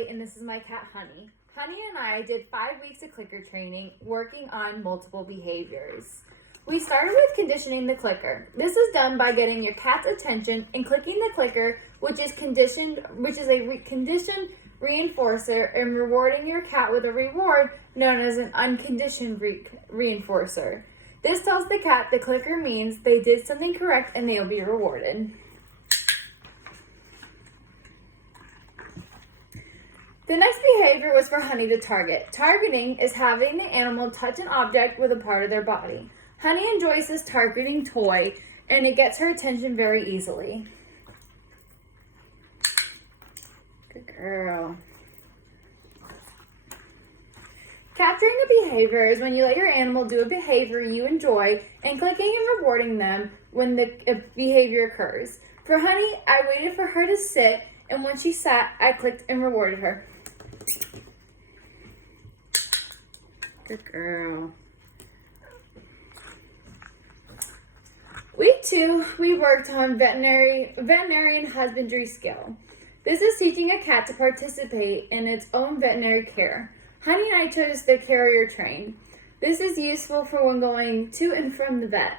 Natalie, and this is my cat, Honey. Honey and I did 5 weeks of clicker training, working on multiple behaviors. We started with conditioning the clicker. This is done by getting your cat's attention and clicking the clicker, which is a conditioned reinforcer, and rewarding your cat with a reward known as an unconditioned reinforcer. This tells the cat the clicker means they did something correct and they'll be rewarded. The next behavior was for Honey to target. Targeting is having the animal touch an object with a part of their body. Honey enjoys this targeting toy, and it gets her attention very easily. Good girl. Capturing a behavior is when you let your animal do a behavior you enjoy and clicking and rewarding them when the behavior occurs. For Honey, I waited for her to sit, and when she sat, I clicked and rewarded her. Good girl. Week 2, we worked on veterinarian husbandry skill. This is teaching a cat to participate in its own veterinary care. Honey and I chose the carrier train. This is useful for when going to and from the vet.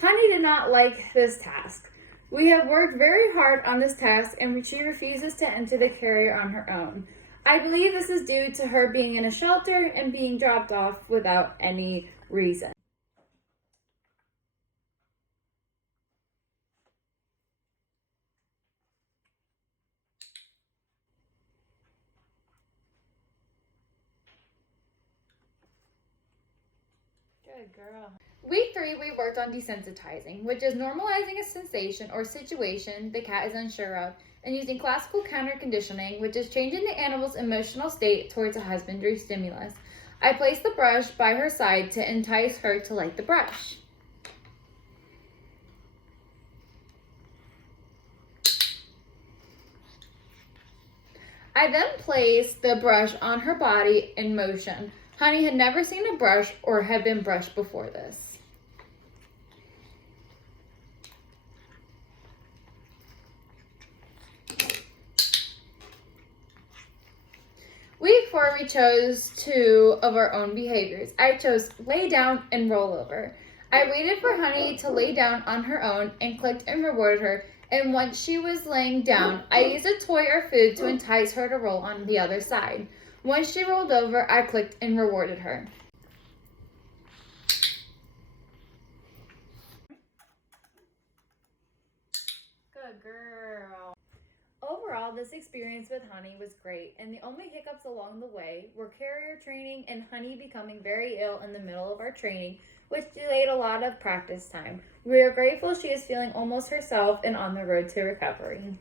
Honey did not like this task. We have worked very hard on this task, and she refuses to enter the carrier on her own. I believe this is due to her being in a shelter and being dropped off without any reason. Good girl. Week 3, we worked on desensitizing, which is normalizing a sensation or situation the cat is unsure of, and using classical counter conditioning, which is changing the animal's emotional state towards a husbandry stimulus. I placed the brush by her side to entice her to like the brush. I then placed the brush on her body in motion. Honey had never seen a brush or had been brushed before this. Week 4, we chose 2 of our own behaviors. I chose lay down and roll over. I waited for Honey to lay down on her own and clicked and rewarded her. And once she was laying down, I used a toy or food to entice her to roll on the other side. Once she rolled over, I clicked and rewarded her. Good girl. Overall, this experience with Honey was great, and the only hiccups along the way were carrier training and Honey becoming very ill in the middle of our training, which delayed a lot of practice time. We are grateful she is feeling almost herself and on the road to recovery.